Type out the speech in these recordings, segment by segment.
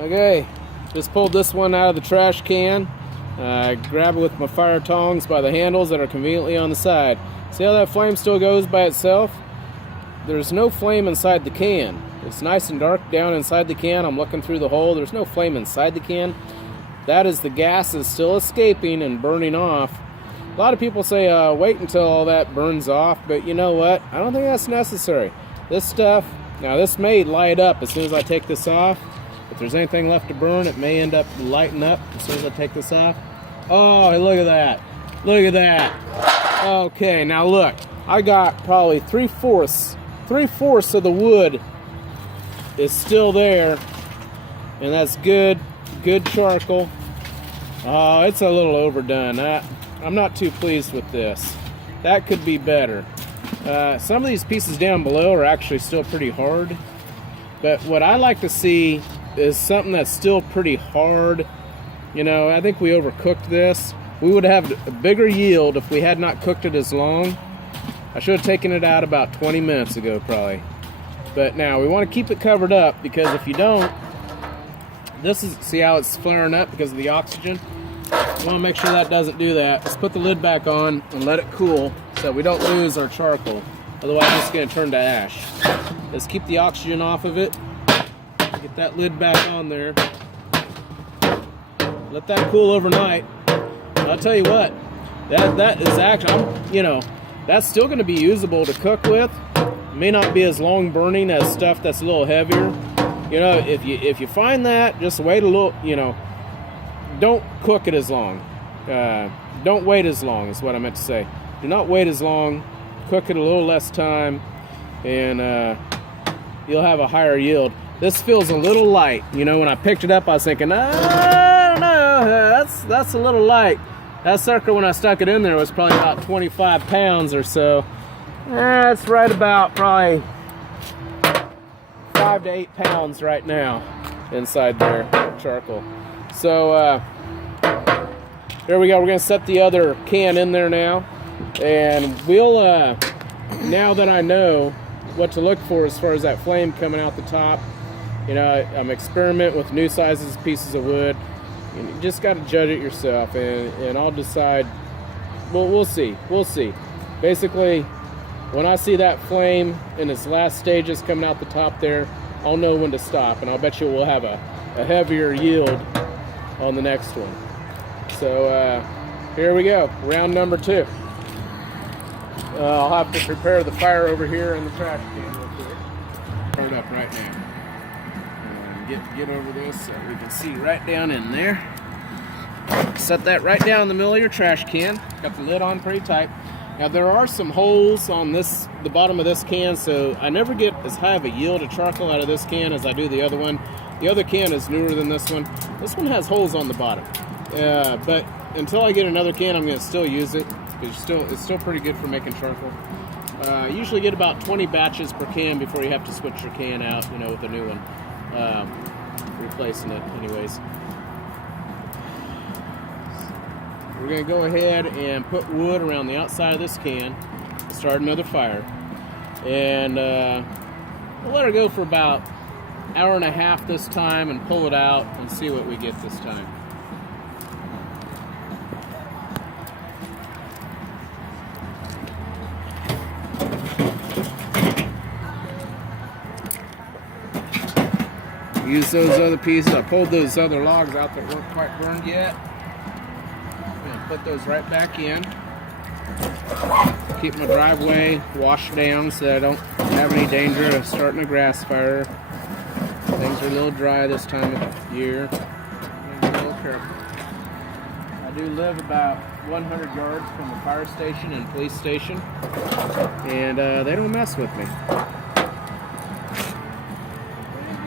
Okay, just pulled this one out of the trash can. Grab it with my fire tongs by the handles that are conveniently on the side. See how that flame still goes by itself? There's no flame inside the can. It's nice and dark down inside the can. I'm looking through the hole. There's no flame inside the can. That is the gas is still escaping and burning off. A lot of people say wait until all that burns off, but you know what? I don't think that's necessary. This stuff, now this may light up as soon as I take this off. If there's anything left to burn, it may end up lighting up as soon as I take this off. Oh, look at that. Look at that. Okay, now look. I got probably three-fourths of the wood is still there. And that's good charcoal. Oh, it's a little overdone. I'm not too pleased with this. That could be better. Some of these pieces down below are actually still pretty hard. But what I like to see is something that's still pretty hard. You know, I think we overcooked this. We would have a bigger yield if we had not cooked it as long. I should have taken it out about 20 minutes ago probably. But now we want to keep it covered up, because if you don't, see how it's flaring up because of the oxygen? We want to make sure that doesn't do that. Let's put the lid back on and let it cool so we don't lose our charcoal. Otherwise it's going to turn to ash. Let's keep the oxygen off of it. Get that lid back on there. Let that cool overnight. I'll tell you what, that is actually, that's still going to be usable to cook with. It may not be as long burning as stuff that's a little heavier. You know, if you find that, just wait a little. Don't cook it as long. Don't wait as long is what I meant to say. Do not wait as long. Cook it a little less time, and you'll have a higher yield. This feels a little light. You know, when I picked it up, I was thinking, I don't know, that's a little light. That sucker, when I stuck it in there, was probably about 25 pounds or so. It's right about probably 5 to 8 pounds right now inside there, charcoal. So there we go. We're gonna set the other can in there now, and we'll now that I know what to look for as far as that flame coming out the top. You know, I'm experimenting with new sizes, pieces of wood. You just got to judge it yourself, and I'll decide. Well, we'll see. We'll see. Basically, when I see that flame in its last stages coming out the top there, I'll know when to stop, and I'll bet you we'll have a heavier yield on the next one. So here we go, round number 2. I'll have to prepare the fire over here in the trash can real quick. Turn it up right now. Get over this so we can see right down in there. Set that right down in the middle of your trash can. Got the lid on pretty tight. Now there are some holes on the bottom of this can, so I never get as high of a yield of charcoal out of this can as I do the other one. The other can is newer than this one. This one has holes on the bottom. But until I get another can, I'm going to still use it. It's still pretty good for making charcoal. Usually get about 20 batches per can before you have to switch your can out, with a new one. Replacing it anyways. We're going to go ahead and put wood around the outside of this can, start another fire, and we'll let her go for about an hour and a half this time and pull it out and see what we get this time. Use those other pieces. I pulled those other logs out that weren't quite burned yet. I'm going to put those right back in. Keep my driveway washed down so that I don't have any danger of starting a grass fire. Things are a little dry this time of year. I'm going to be a little careful. I do live about 100 yards from the fire station and police station, and they don't mess with me.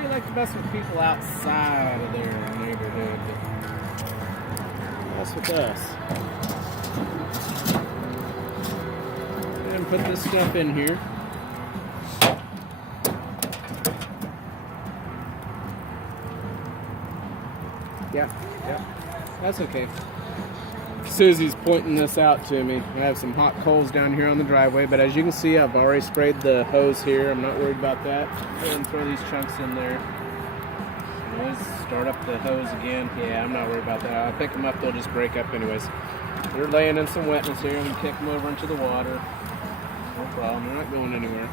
Like to mess with people outside of their neighborhood, but mess with us. And put this stuff in here. Yeah, that's okay. Susie's pointing this out to me. I have some hot coals down here on the driveway, but as you can see, I've already sprayed the hose here. I'm not worried about that. Go ahead and throw these chunks in there. always start up the hose again. Yeah, I'm not worried about that. I'll pick them up, they'll just break up anyways. They're laying in some wetness here. I'm gonna kick them over into the water. No problem, they're not going anywhere.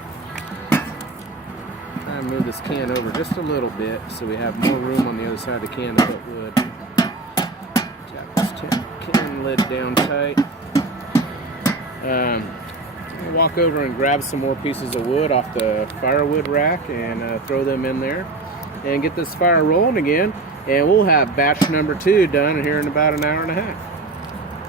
Try and move this can over just a little bit so we have more room on the other side of the can to put wood. Got this can lid down tight. I'll walk over and grab some more pieces of wood off the firewood rack and throw them in there and get this fire rolling again, and we'll have batch number 2 done here in about an hour and a half.